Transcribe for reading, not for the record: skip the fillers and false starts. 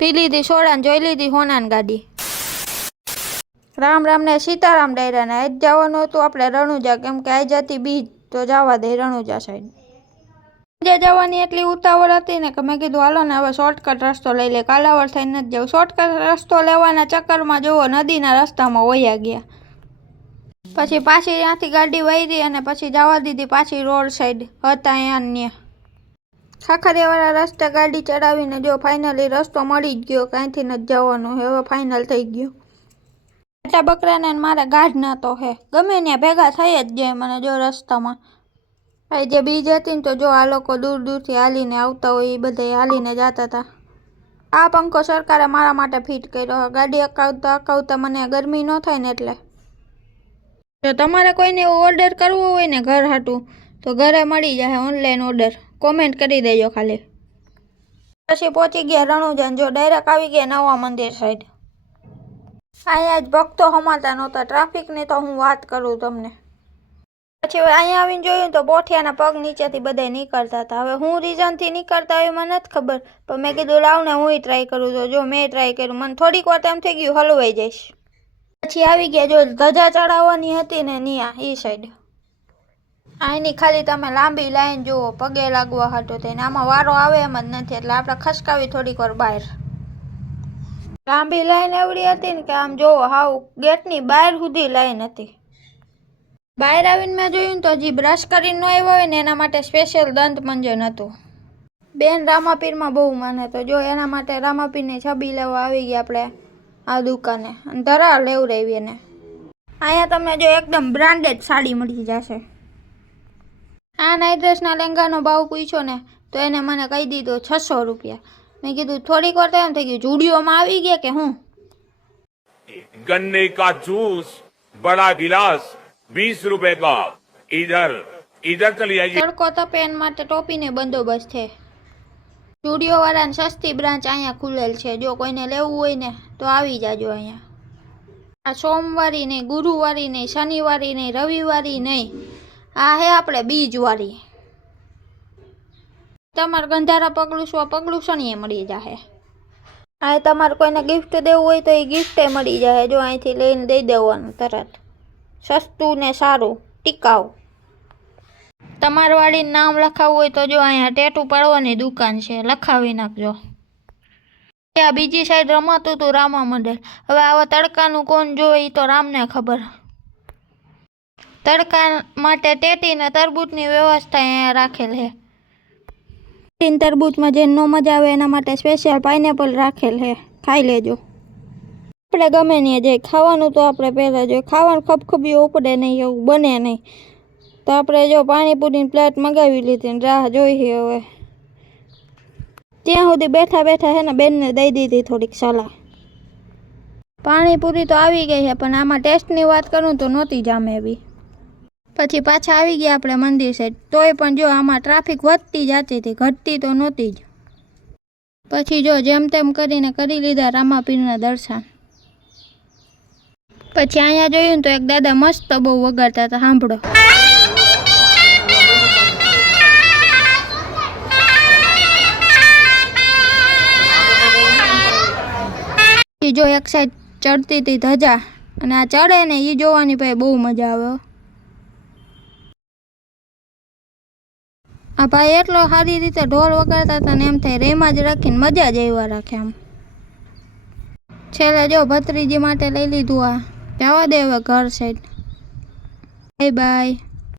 પી લીધી સોડાને જોઈ લીધી હોનાની ગાડી। રામ રામ ને સીતારામ ડાયરા ને આજ જવાનું હતું આપણે રણુજા, કેમ કે આજ હતી બીજ, તો જવા દે રણુજા સાઈડ। જે જવાની એટલી ઉતાવળ હતી ને કે મેં કીધું હાલો ને હવે શોર્ટકટ રસ્તો લઈ લે, કાલાવડ થઈને નથી જવું। શોર્ટકટ રસ્તો લેવાના ચક્કરમાં જુઓ નદીના રસ્તામાં વયા ગયા। પછી પાછી ત્યાંથી ગાડી વાયરી અને પછી જવા દીધી પાછી રોડ સાઈડ હતા અહીંયા। ખાખરિયાવાળા રસ્તે ગાડી ચડાવીને જો ફાઇનલી રસ્તો મળી જ ગયો, કાંઈથી નથી જવાનું, હવે ફાઇનલ થઈ ગયું। એટલા બકરાને મારે ગાઢ નતો હે, ગમે ત્યાં ભેગા થઈ જ જાય મને જો રસ્તામાં। જે બીજ હતી ને તો જો આ લોકો દૂર દૂરથી હાલીને આવતા હોય એ બધા હાલીને જતા હતા। આ પંખો સરકારે મારા માટે ફિટ કર્યો, ગાડી અકાવતા અકાવતા મને ગરમી ન થાય ને એટલે। જો તમારે કોઈને એવો ઓર્ડર કરવો હોય ને ઘર હાટું તો ઘરે મળી જાય ઓનલાઈન ઓર્ડર, કોમેન્ટ કરી દેજો ખાલી। પછી પહોંચી ગયા રણુજા, જો ડાયરેક્ટ આવી ગયા નવા મંદિર સાઈડ। અહીંયા જ ભક્તો હમાતા નહોતા, ટ્રાફિકની તો હું વાત કરું તમને। પછી અહીંયા આવીને જોયું તો પોઠિયાના પગ નીચેથી બધા નીકળતા હતા। હવે હું રીઝનથી નીકળતા હોય મને નથી ખબર, પણ મેં કીધું લાવ ને હું ટ્રાય કરું, તો જો મેં ટ્રાય કર્યું, મને થોડીક વાર એમ થઈ ગયું હલવાઈ જઈશ। પછી આવી ગયા જો ધજા ચડાવવાની હતી ને ન્યા એ સાઈડ। અહીંની ખાલી તમે લાંબી લાઈન જુઓ પગે લાગવા હાટો થઈને, આમાં વારો આવે એમ જ નથી, એટલે આપણે ખસકાવી થોડીક વાર બહાર। લાંબી લાઈન એવડી હતી ને કે આમ જોવો હાવ ગેટની બહાર સુધી લાઈન હતી। બહાર આવીને મેં જોયું તો હજી બ્રશ કરીને ન આવ્યો હોય ને એના માટે સ્પેશિયલ દંત મંજન હતું। બેન રામાપીરમાં બહુ માને, તો જો એના માટે રામાપીરની છબી લેવા આવી ગયા આપણે આ દુકાને, અને ધરા લેવડાવી એને। અહીંયા તમને જો એકદમ બ્રાન્ડેડ સાડી મળી જશે। આ નાઇટ ડ્રેસના લેંગાનો ભાવ પૂછ્યો ને તો એને મને કહી દીધો 600 રૂપિયા। મેં કીધું થોડીક વાર તો એમ થઈ ગયું જુડિયોમાં આવી ગયા કે હું। गन्ने का जूस बड़ा गिलास 20 रुपए का, इधर चली आइए। તડકો તપે એના માટે ટોપીને બંદોબસ્ત છે। સ્ટુડિયો વાળાની સસ્તી બ્રાન્ચ અહીંયા ખુલેલ છે, જો કોઈને લેવું હોય ને તો આવી જાજો અહીંયા। આ સોમવારી નહીં, ગુરુવારી નહીં, શનિવારી નહીં, રવિવારી નહીં, આ હે આપણે બીજવારી। તમારે ગંધારા પગલું શનિએ મળી જશે। આ તમારે કોઈને ગિફ્ટ દેવું હોય તો એ ગિફ્ટે મળી જાય, જો અહીંથી લઈને દઈ દેવાનું તરત, સસ્તું ને સારું ટીકાઉ। તમારા વાળીનું નામ લખાવવું હોય તો જો અહીંયા ટેટુ પાડવાની દુકાન છે, લખાવી નાખજો। આ બીજી સાઈડ રમાતું હતું રામા મંડળ, હવે આવા તડકાનું કોણ જોવે એ તો રામને ખબર। તડકા માટે ટેટી ને તરબૂચની વ્યવસ્થા અહીંયા રાખેલ છે। તરબૂચમાં જે નો મજા આવે એના માટે સ્પેશિયલ પાઇનેપલ રાખેલ છે, ખાઈ લેજો। આપણે ગમે નહીં જાય, ખાવાનું તો આપણે પહેલાં જોઈએ, ખાવાનું ખબખબીઓ ઉપડે નહીં એવું બને નહીં, તો આપણે જો પાણીપુરીની પ્લેટ મગાવી લીધી ને રાહ જોઈ હવે। ત્યાં સુધી બેઠા બેઠા છે ને બેનને દઈ દીધી થોડીક સલાહ। પાણીપુરી તો આવી ગઈ છે પણ આમાં ટેસ્ટની વાત કરું તો નહોતી જામે એવી। પછી પાછા આવી ગયા આપણે મંદિર સાઈડ, તોય પણ જો આમાં ટ્રાફિક વધતી જતી હતી, ઘટતી તો નહોતી જ। પછી જો જેમ તેમ કરીને કરી લીધા રામાપીરના દર્શન। પછી અહીંયા જોયું તો એક દાદા મસ્ત બહુ વગાડતા હતા, સાંભળો। જો એક સાઈડ ચડતી હતી ધજા, અને આ ચડે ને એ જોવાની ભાઈ બહુ મજા આવે। આ ભાઈ એટલો સારી રીતે ઢોલ વગાડતા હતા ને એમ થાય રેમાં જ રાખીને મજા જ આવ્યા રાખે આમ। છેલ્લે જો ભત્રીજી માટે લઈ લીધું, આ જવા દે હવે ઘર સાઈડ। Bye bye.